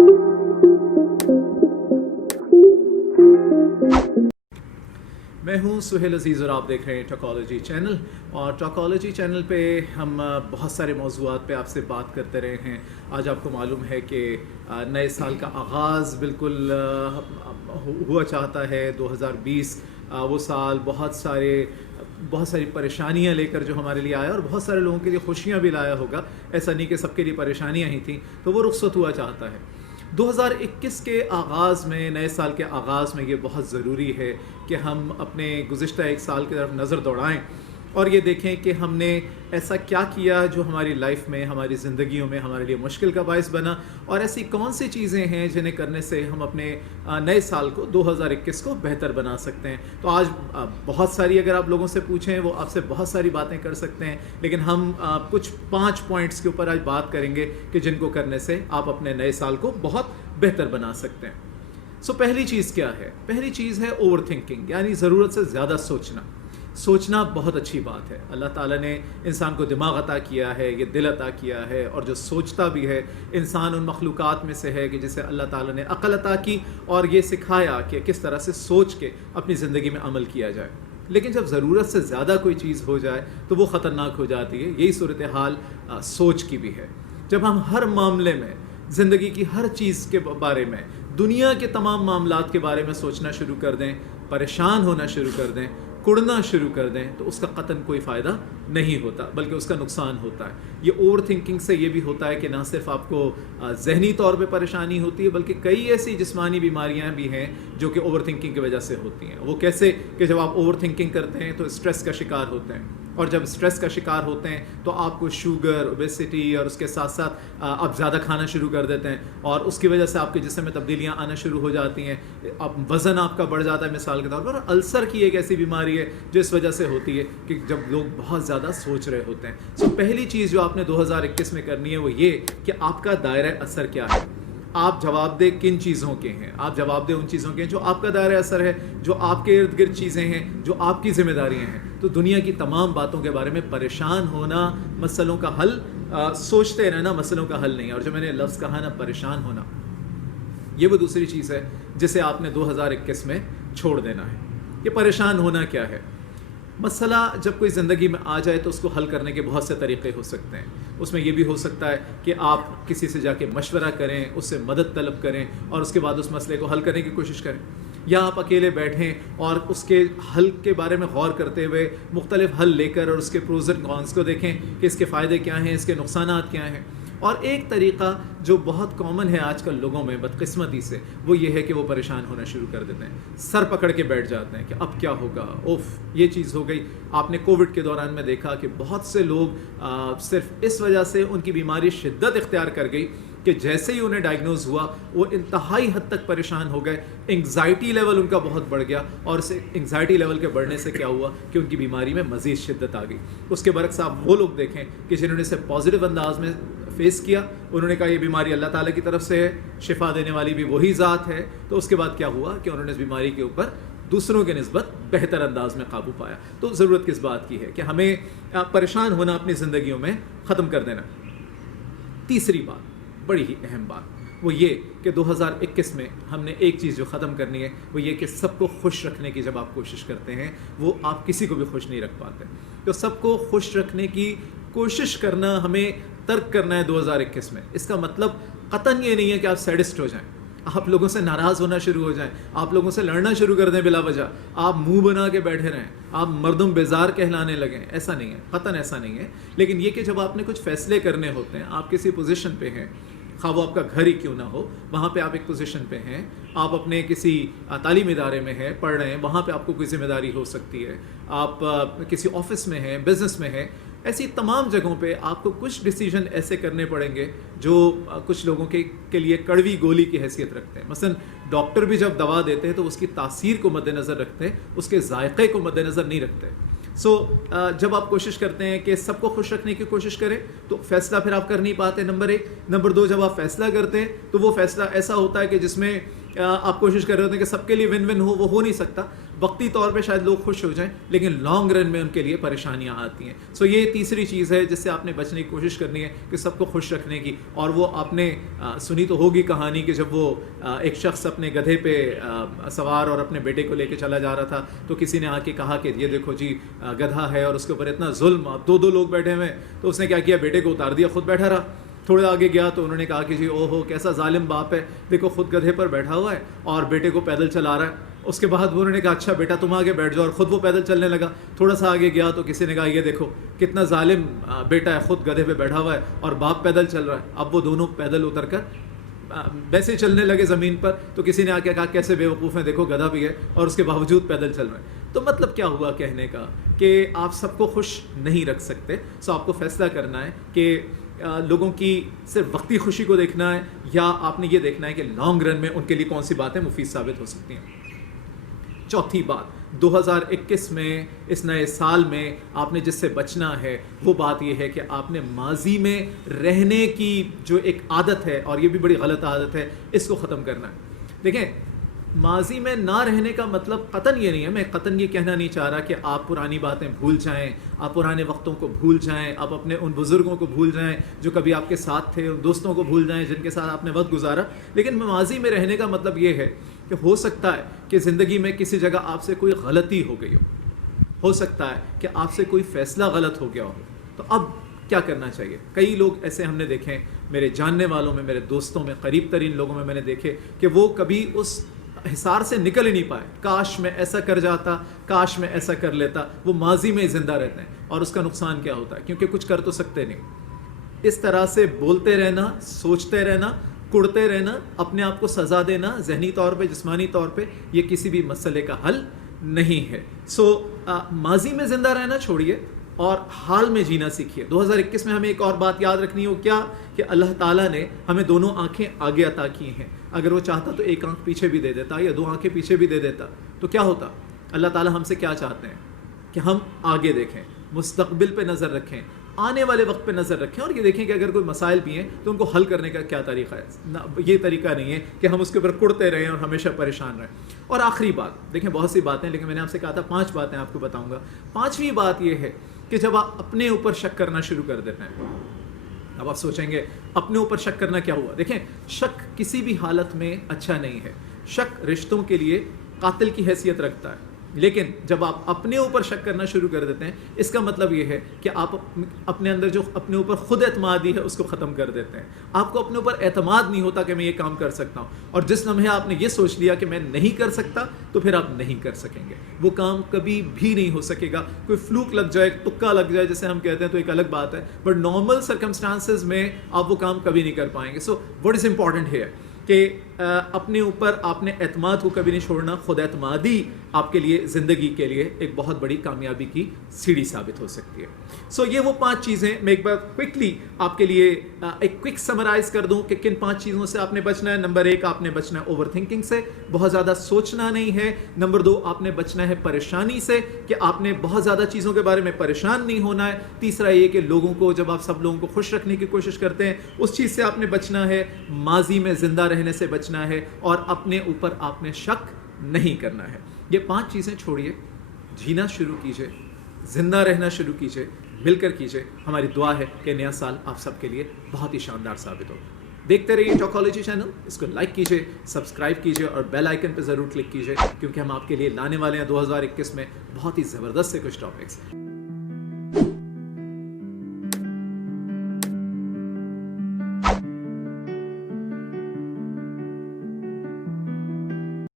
میں ہوں سہیل عزیز اور آپ دیکھ رہے ہیں ٹاکالوجی چینل. اور ٹاکالوجی چینل پہ ہم بہت سارے موضوعات پہ آپ سے بات کرتے رہے ہیں. آج آپ کو معلوم ہے کہ نئے سال کا آغاز بالکل ہوا چاہتا ہے. 2020 وہ سال بہت ساری پریشانیاں لے کر جو ہمارے لیے آیا اور بہت سارے لوگوں کے لیے خوشیاں بھی لایا ہوگا. ایسا نہیں کہ سب کے لیے پریشانیاں ہی تھیں. تو وہ رخصت ہوا چاہتا ہے. 2021 کے آغاز میں، نئے سال کے آغاز میں یہ بہت ضروری ہے کہ ہم اپنے گزشتہ ایک سال کی طرف نظر دوڑائیں اور یہ دیکھیں کہ ہم نے ایسا کیا کیا جو ہماری لائف میں، ہماری زندگیوں میں ہمارے لیے مشکل کا باعث بنا، اور ایسی کون سی چیزیں ہیں جنہیں کرنے سے ہم اپنے نئے سال کو 2021 کو بہتر بنا سکتے ہیں. تو آج بہت ساری، اگر آپ لوگوں سے پوچھیں وہ آپ سے بہت ساری باتیں کر سکتے ہیں، لیکن ہم کچھ 5 پوائنٹس کے اوپر آج بات کریں گے کہ جن کو کرنے سے آپ اپنے نئے سال کو بہت بہتر بنا سکتے ہیں. پہلی چیز کیا ہے؟ پہلی چیز ہے اوور تھنکنگ، یعنی ضرورت سے زیادہ سوچنا. سوچنا بہت اچھی بات ہے. اللہ تعالیٰ نے انسان کو دماغ عطا کیا ہے، یہ دل عطا کیا ہے، اور جو سوچتا بھی ہے انسان ان مخلوقات میں سے ہے کہ جسے اللہ تعالیٰ نے عقل عطا کی اور یہ سکھایا کہ کس طرح سے سوچ کے اپنی زندگی میں عمل کیا جائے. لیکن جب ضرورت سے زیادہ کوئی چیز ہو جائے تو وہ خطرناک ہو جاتی ہے. یہی صورتحال سوچ کی بھی ہے. جب ہم ہر معاملے میں، زندگی کی ہر چیز کے بارے میں، دنیا کے تمام معاملات کے بارے میں سوچنا شروع کر دیں، پریشان ہونا شروع کر دیں، کڑنا شروع کر دیں، تو اس کا قطعاً کوئی فائدہ نہیں ہوتا، بلکہ اس کا نقصان ہوتا ہے. یہ اوور تھنکنگ سے یہ بھی ہوتا ہے کہ نہ صرف آپ کو ذہنی طور پہ پریشانی ہوتی ہے، بلکہ کئی ایسی جسمانی بیماریاں بھی ہیں جو کہ اوور تھنکنگ کی وجہ سے ہوتی ہیں. وہ کیسے؟ کہ جب آپ اوور تھنکنگ کرتے ہیں تو اسٹریس کا شکار ہوتے ہیں، اور جب اسٹریس کا شکار ہوتے ہیں تو آپ کو شوگر، اوبیسٹی، اور اس کے ساتھ ساتھ آپ زیادہ کھانا شروع کر دیتے ہیں، اور اس کی وجہ سے آپ کے جسم میں تبدیلیاں آنا شروع ہو جاتی ہیں. وزن آپ کا بڑھ جاتا ہے مثال کے طور پر. اور السر کی ایک ایسی بیماری ہے جو اس وجہ سے ہوتی ہے کہ جب لوگ بہت زیادہ سوچ رہے ہوتے ہیں. پہلی چیز جو آپ نے 2021 میں کرنی ہے وہ یہ کہ آپ کا دائرہ اثر کیا ہے. آپ جواب دیں کن چیزوں کے ہیں. آپ جواب دیں ان چیزوں کے ہیں جو آپ کا دائرہ اثر ہے، جو آپ کے ارد گرد چیزیں ہیں، جو آپ کی ذمہ داریاں ہیں. تو دنیا کی تمام باتوں کے بارے میں پریشان ہونا مسئلوں کا حل، سوچتے رہنا مسئلوں کا حل نہیں ہے. اور جو میں نے لفظ کہا نا، پریشان ہونا، یہ وہ دوسری چیز ہے جسے آپ نے 2021 میں چھوڑ دینا ہے. یہ پریشان ہونا کیا ہے؟ مسئلہ جب کوئی زندگی میں آ جائے تو اس کو حل کرنے کے بہت سے طریقے ہو سکتے ہیں. اس میں یہ بھی ہو سکتا ہے کہ آپ کسی سے جا کے مشورہ کریں، اس سے مدد طلب کریں، اور اس کے بعد اس مسئلے کو حل کرنے کی کوشش کریں. یا آپ اکیلے بیٹھیں اور اس کے حل کے بارے میں غور کرتے ہوئے مختلف حل لے کر اور اس کے پروز اینڈ کونس کو دیکھیں کہ اس کے فائدے کیا ہیں، اس کے نقصانات کیا ہیں. اور ایک طریقہ جو بہت کامن ہے آج کل لوگوں میں بدقسمتی سے، وہ یہ ہے کہ وہ پریشان ہونا شروع کر دیتے ہیں، سر پکڑ کے بیٹھ جاتے ہیں کہ اب کیا ہوگا، اوف یہ چیز ہو گئی. آپ نے کووڈ کے دوران میں دیکھا کہ بہت سے لوگ صرف اس وجہ سے ان کی بیماری شدت اختیار کر گئی کہ جیسے ہی انہیں ڈائگنوز ہوا وہ انتہائی حد تک پریشان ہو گئے. انگزائٹی لیول ان کا بہت بڑھ گیا، اور اس انگزائٹی لیول کے بڑھنے سے کیا ہوا کہ ان کی بیماری میں مزید شدت آ گئی. اس کے برعکس آپ وہ لوگ دیکھیں کہ جنہوں نے اسے پازیٹیو انداز میں فیس کیا، انہوں نے کہا یہ بیماری اللہ تعالیٰ کی طرف سے ہے، شفا دینے والی بھی وہی ذات ہے. تو اس کے بعد کیا ہوا کہ انہوں نے اس بیماری کے اوپر دوسروں کے نسبت بہتر انداز میں قابو پایا. تو ضرورت کس بات کی ہے کہ ہمیں پریشان ہونا اپنی زندگیوں میں ختم کر دینا. تیسری بات، بڑی ہی اہم بات، وہ یہ کہ 2021 میں ہم نے ایک چیز جو ختم کرنی ہے وہ یہ کہ سب کو خوش رکھنے کی جب آپ کوشش کرتے ہیں، وہ آپ کسی کو بھی خوش نہیں رکھ پاتے. تو سب کو خوش رکھنے کی کوشش کرنا ہمیں ترک کرنا ہے 2021 میں. اس کا مطلب قطعاً یہ نہیں ہے کہ آپ سیڈسٹ ہو جائیں، آپ لوگوں سے ناراض ہونا شروع ہو جائیں، آپ لوگوں سے لڑنا شروع کر دیں بلا وجہ، آپ منہ بنا کے بیٹھے رہیں، آپ مردم بیزار کہلانے لگیں. ایسا نہیں ہے، قطعاً ایسا نہیں ہے. لیکن یہ کہ جب آپ نے کچھ فیصلے کرنے ہوتے ہیں، آپ کسی پوزیشن پہ ہیں، خواہ وہ آپ کا گھر ہی کیوں نہ ہو، وہاں پہ آپ ایک پوزیشن پہ ہیں، آپ اپنے کسی تعلیمی ادارے میں ہیں، پڑھ رہے ہیں، وہاں پہ آپ کو کوئی ذمہ داری ہو سکتی ہے، آپ کسی آفس میں ہیں، بزنس میں ہیں. ایسی تمام جگہوں پہ آپ کو کچھ ڈیسیجن ایسے کرنے پڑیں گے جو کچھ لوگوں کے لیے کڑوی گولی کی حیثیت رکھتے ہیں. مثلا ڈاکٹر بھی جب دوا دیتے ہیں تو اس کی تاثیر کو مد نظر رکھتے ہیں، اس کے ذائقے کو مد نظر نہیں رکھتے. جب آپ کوشش کرتے ہیں کہ سب کو خوش رکھنے کی کوشش کریں تو فیصلہ پھر آپ کر نہیں پاتے، نمبر 1. نمبر 2، جب آپ فیصلہ کرتے ہیں تو وہ فیصلہ ایسا ہوتا ہے کہ جس میں آپ کوشش کر رہے ہوتے ہیں کہ سب کے لیے ون ون ہو, وہ ہو نہیں سکتا. وقتی طور پہ شاید لوگ خوش ہو جائیں لیکن لانگ رن میں ان کے لیے پریشانیاں آتی ہیں. سو یہ تیسری چیز ہے جس سے آپ نے بچنے کی کوشش کرنی ہے کہ سب کو خوش رکھنے کی. اور وہ آپ نے سنی تو ہوگی کہانی کہ جب وہ ایک شخص اپنے گدھے پہ سوار اور اپنے بیٹے کو لے کے چلا جا رہا تھا تو کسی نے آ کے کہا کہ یہ دیکھو جی گدھا ہے اور اس کے اوپر اتنا ظلم, دو لوگ بیٹھے ہوئے. تو اس نے کیا کیا, بیٹے کو اتار دیا, خود بیٹھا رہا. تھوڑا آگے گیا تو انہوں نے کہا کہ جی او ہو کیسا ظالم باپ ہے, دیکھو خود گدھے پر بیٹھا ہوا ہے اور بیٹے کو پیدل چلا رہا ہے. اس کے بعد انہوں نے کہا اچھا بیٹا تم آگے بیٹھ جاؤ, اور خود وہ پیدل چلنے لگا. تھوڑا سا آگے گیا تو کسی نے کہا یہ دیکھو کتنا ظالم بیٹا ہے, خود گدھے پہ بیٹھا ہوا ہے اور باپ پیدل چل رہا ہے. اب وہ دونوں پیدل اتر کر ویسے چلنے لگے زمین پر. تو کسی نے آ کے کہا کیسے بے وقوف ہیں, دیکھو گدھا بھی ہے اور اس کے باوجود پیدل چل رہے ہیں. تو مطلب کیا ہوا کہنے کا کہ آپ سب کو خوش نہیں رکھ سکتے. سو آپ کو فیصلہ کرنا ہے کہ لوگوں کی صرف وقتی خوشی کو دیکھنا ہے یا آپ نے یہ دیکھنا ہے کہ لانگ رن میں ان کے لیے کون سی باتیں مفید ثابت ہو سکتی ہیں. چوتھی بات, 2021 میں اس نئے سال میں آپ نے جس سے بچنا ہے وہ بات یہ ہے کہ آپ نے ماضی میں رہنے کی جو ایک عادت ہے, اور یہ بھی بڑی غلط عادت ہے, اس کو ختم کرنا ہے. دیکھیں ماضی میں نہ رہنے کا مطلب قطعاً یہ نہیں ہے, میں قطعاً یہ کہنا نہیں چاہ رہا کہ آپ پرانی باتیں بھول جائیں, آپ پرانے وقتوں کو بھول جائیں, آپ اپنے ان بزرگوں کو بھول جائیں جو کبھی آپ کے ساتھ تھے, ان دوستوں کو بھول جائیں جن کے ساتھ آپ نے وقت گزارا. لیکن ماضی میں رہنے کا مطلب یہ ہے کہ ہو سکتا ہے کہ زندگی میں کسی جگہ آپ سے کوئی غلطی ہو گئی ہو سکتا ہے کہ آپ سے کوئی فیصلہ غلط ہو گیا ہو. تو اب کیا کرنا چاہیے؟ کئی لوگ ایسے ہم نے دیکھے, میرے جاننے والوں میں, میرے دوستوں میں, قریب ترین لوگوں میں نے دیکھے کہ وہ کبھی اس حصار سے نکل ہی نہیں پائے. کاش میں ایسا کر جاتا, کاش میں ایسا کر لیتا. وہ ماضی میں زندہ رہتے ہیں اور اس کا نقصان کیا ہوتا ہے کیونکہ کچھ کر تو سکتے نہیں. اس طرح سے بولتے رہنا, سوچتے رہنا, کڑتے رہنا, اپنے آپ کو سزا دینا ذہنی طور پہ, جسمانی طور پہ, یہ کسی بھی مسئلے کا حل نہیں ہے. سو ماضی میں زندہ رہنا چھوڑیے اور حال میں جینا سیکھیے. 2021 میں ہمیں ایک اور بات یاد رکھنی ہو, کیا کہ اللہ تعالیٰ نے ہمیں دونوں آنکھیں آگے عطا کی ہیں. اگر وہ چاہتا تو ایک آنکھ پیچھے بھی دے دیتا یا دو آنکھیں پیچھے بھی دے دیتا تو کیا ہوتا. اللہ تعالیٰ ہم سے کیا چاہتے ہیں کہ ہم آگے دیکھیں, مستقبل پہ نظر رکھیں, آنے والے وقت پہ نظر رکھیں, اور یہ دیکھیں کہ اگر کوئی مسائل بھی ہیں تو ان کو حل کرنے کا کیا طریقہ ہے. یہ طریقہ نہیں ہے کہ ہم اس کے اوپر کڑتے رہیں اور ہمیشہ پریشان رہیں. اور آخری بات, دیکھیں بہت سی باتیں, لیکن میں نے آپ سے کہا تھا 5 باتیں آپ کو بتاؤں گا. 5ویں بات یہ ہے کہ جب آپ اپنے اوپر شک کرنا شروع کر دیتے ہیں, اب آپ سوچیں گے اپنے اوپر شک کرنا کیا ہوا. دیکھیں شک کسی بھی حالت میں اچھا نہیں ہے. شک رشتوں کے لیے قاتل کی حیثیت رکھتا ہے, لیکن جب آپ اپنے اوپر شک کرنا شروع کر دیتے ہیں اس کا مطلب یہ ہے کہ آپ اپنے اندر جو اپنے اوپر خود اعتمادی ہے اس کو ختم کر دیتے ہیں. آپ کو اپنے اوپر اعتماد نہیں ہوتا کہ میں یہ کام کر سکتا ہوں, اور جس لمحے آپ نے یہ سوچ لیا کہ میں نہیں کر سکتا تو پھر آپ نہیں کر سکیں گے. وہ کام کبھی بھی نہیں ہو سکے گا. کوئی فلوک لگ جائے, تکا لگ جائے جسے ہم کہتے ہیں تو ایک الگ بات ہے, بٹ نارمل سرکمسٹانسز میں آپ وہ کام کبھی نہیں کر پائیں گے. So what is important here کہ اپنے اوپر آپ نے اعتماد کو کبھی نہیں چھوڑنا. خود اعتمادی آپ کے لیے زندگی کے لیے ایک بہت بڑی کامیابی کی سیڑھی ثابت ہو سکتی ہے. سو یہ وہ 5 چیزیں. میں ایک بار کوئکلی آپ کے لیے ایک کوئک سمرائز کر دوں کہ کن 5 چیزوں سے آپ نے بچنا ہے. نمبر 1, آپ نے بچنا ہے اوور تھنکنگ سے, بہت زیادہ سوچنا نہیں ہے. نمبر 2, آپ نے بچنا ہے پریشانی سے, کہ آپ نے بہت زیادہ چیزوں کے بارے میں پریشان نہیں ہونا ہے. تیسرا یہ کہ لوگوں کو, جب آپ سب لوگوں کو خوش رکھنے کی کوشش کرتے ہیں اس چیز سے آپ نے بچنا ہے. ماضی میں زندہ رہنے سے بچنا ہے, اور اپنے اوپر آپ نے شک نہیں کرنا ہے. یہ 5 چیزیں چھوڑیے, جینا شروع کیجئے, زندہ رہنا شروع کیجئے, مل کر کیجئے. ہماری دعا ہے کہ نیا سال آپ سب کے لیے بہت ہی شاندار ثابت ہو. دیکھتے رہیے ٹاکالوجی چینل, اس کو لائک کیجئے, سبسکرائب کیجئے اور بیل آئیکن پہ ضرور کلک کیجئے, کیونکہ ہم آپ کے لیے لانے والے ہیں 2021 میں بہت ہی زبردست سے کچھ ٹاپکس.